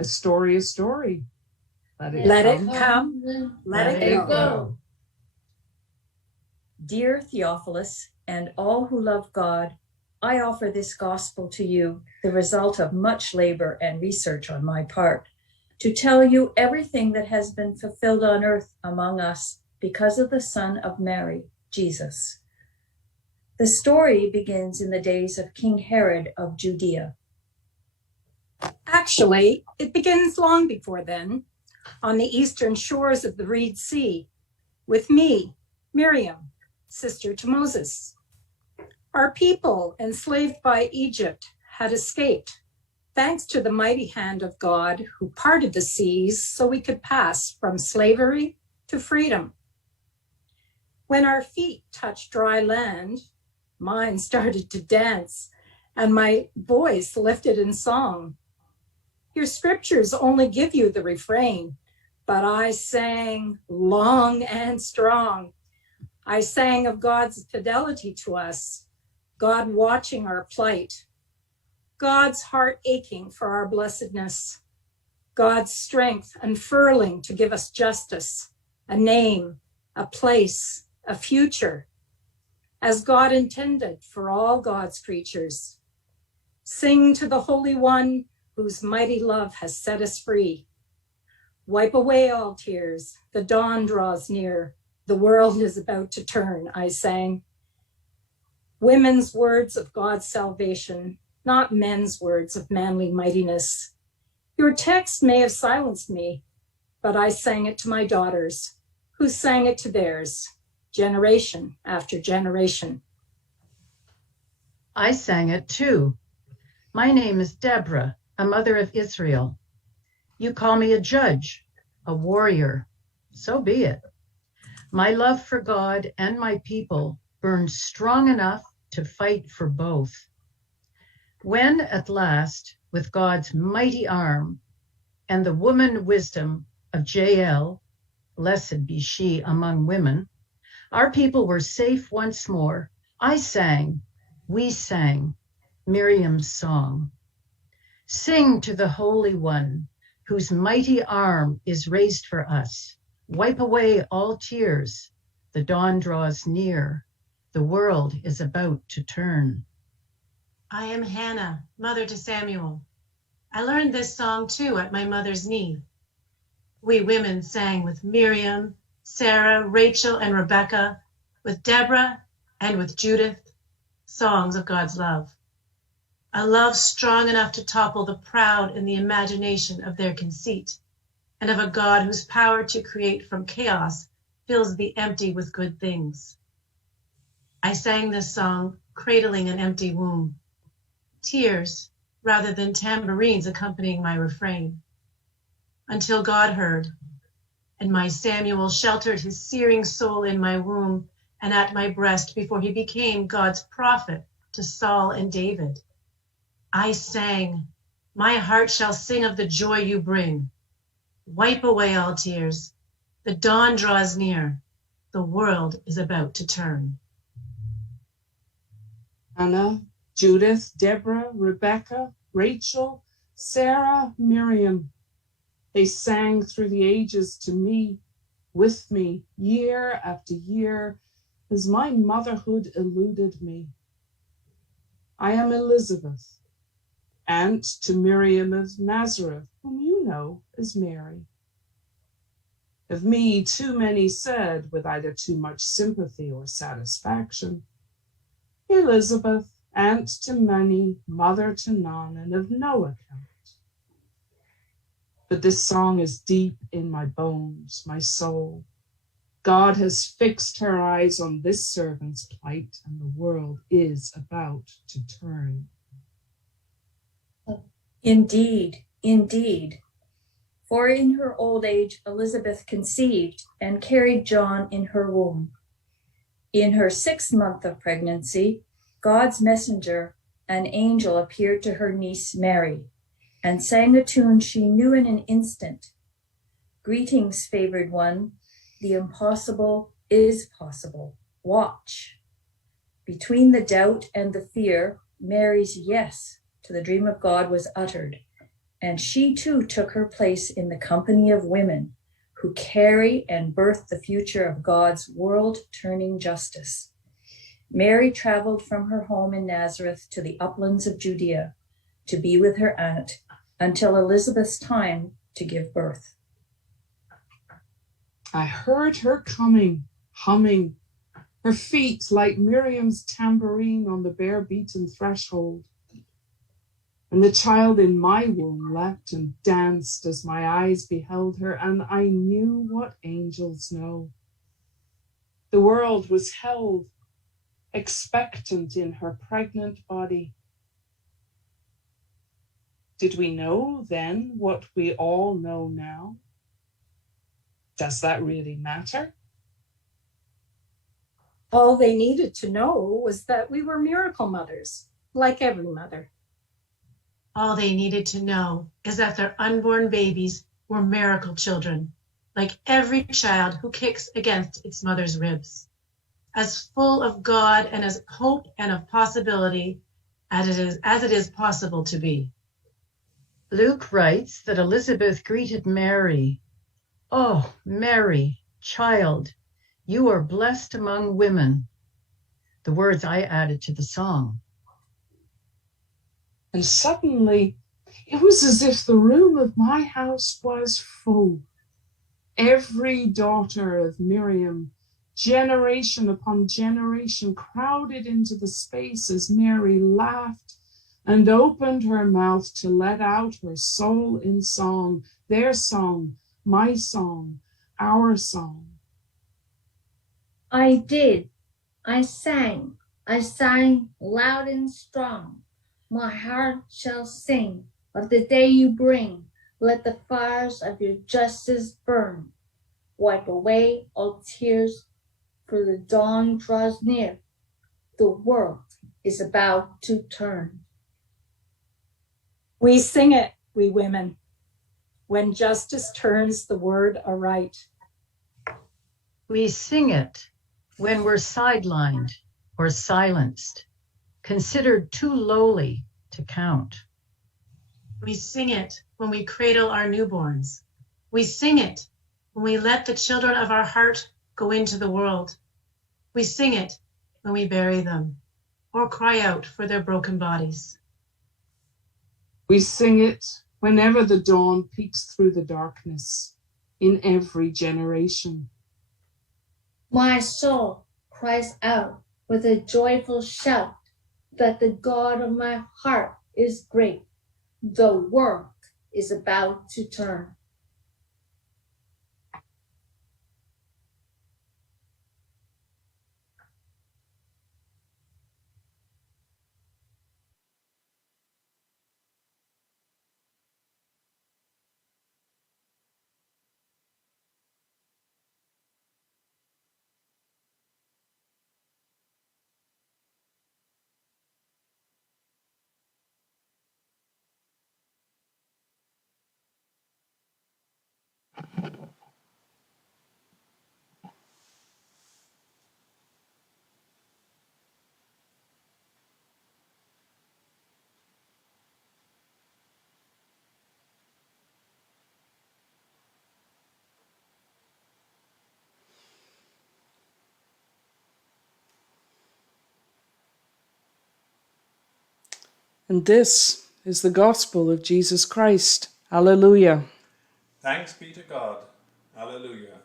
A story, a story. Let it come, let it go. Dear Theophilus, and all who love God, I offer this gospel to you, the result of much labor and research on my part, to tell you everything that has been fulfilled on earth among us because of the Son of Mary, Jesus. The story begins in the days of King Herod of Judea. Actually, it begins long before then, on the eastern shores of the Reed Sea, with me, Miriam, sister to Moses. Our people, enslaved by Egypt, had escaped, thanks to the mighty hand of God who parted the seas so we could pass from slavery to freedom. When our feet touched dry land, mine started to dance, and my voice lifted in song. Your scriptures only give you the refrain, but I sang long and strong. I sang of God's fidelity to us, God watching our plight, God's heart aching for our blessedness, God's strength unfurling to give us justice, a name, a place, a future, as God intended for all God's creatures. Sing to the Holy One whose mighty love has set us free. Wipe away all tears, the dawn draws near, the world is about to turn, I sang. Women's words of God's salvation, not men's words of manly mightiness. Your text may have silenced me, but I sang it to my daughters, who sang it to theirs, generation after generation. I sang it too. My name is Deborah, a mother of Israel. You call me a judge, a warrior. So be it. My love for God and my people burned strong enough to fight for both. When at last, with God's mighty arm and the woman wisdom of Jael, blessed be she among women, our people were safe once more, we sang Miriam's song. Sing to the Holy One, whose mighty arm is raised for us. Wipe away all tears. The dawn draws near. The world is about to turn. I am Hannah, mother to Samuel. I learned this song too at my mother's knee. We women sang with Miriam, Sarah, Rachel, and Rebecca, with Deborah and with Judith, songs of God's love. A love strong enough to topple the proud in the imagination of their conceit, and of a God whose power to create from chaos fills the empty with good things. I sang this song cradling an empty womb, tears rather than tambourines accompanying my refrain, until God heard, and my Samuel sheltered his searing soul in my womb and at my breast before he became God's prophet to Saul and David. I sang, my heart shall sing of the joy you bring. Wipe away all tears. The dawn draws near. The world is about to turn. Anna, Judith, Deborah, Rebecca, Rachel, Sarah, Miriam. They sang through the ages to me, with me, year after year, as my motherhood eluded me. I am Elizabeth, aunt to Miriam of Nazareth, whom you know as Mary. Of me, too many said, with either too much sympathy or satisfaction, Elizabeth, aunt to many, mother to none, and of no account. But this song is deep in my bones, my soul. God has fixed her eyes on this servant's plight, and the world is about to turn. Indeed, indeed. For in her old age Elizabeth conceived and carried John in her womb. In her 6th month of pregnancy, God's messenger, an angel, appeared to her niece Mary and sang a tune she knew in an instant. Greetings, favored one, the impossible is possible. Watch. Between the doubt and the fear, Mary's yes to the dream of God was uttered, and she too took her place in the company of women who carry and birth the future of God's world-turning justice. Mary traveled from her home in Nazareth to the uplands of Judea to be with her aunt until Elizabeth's time to give birth. I heard her coming, humming, her feet like Miriam's tambourine on the bare-beaten threshold. And the child in my womb leapt and danced as my eyes beheld her, and I knew what angels know. The world was held expectant in her pregnant body. Did we know then what we all know now? Does that really matter? All they needed to know was that we were miracle mothers, like every mother. All they needed to know is that their unborn babies were miracle children, like every child who kicks against its mother's ribs, as full of God and as hope and of possibility as it is possible to be. Luke writes that Elizabeth greeted Mary. "Oh, Mary, child, you are blessed among women." The words I added to the song. And suddenly, it was as if the room of my house was full. Every daughter of Miriam, generation upon generation, crowded into the space as Mary laughed and opened her mouth to let out her soul in song, their song, my song, our song. I did. I sang loud and strong. My heart shall sing of the day you bring. Let the fires of your justice burn. Wipe away all tears, for the dawn draws near. The world is about to turn. We sing it, we women, when justice turns the word aright. We sing it when we're sidelined or silenced, considered too lowly to count. We sing it when we cradle our newborns. We sing it when we let the children of our heart go into the world. We sing it when we bury them or cry out for their broken bodies. We sing it whenever the dawn peeks through the darkness, in every generation. My soul cries out with a joyful shout that the God of my heart is great. The world is about to turn. And this is the gospel of Jesus Christ. Alleluia. Thanks be to God. Alleluia.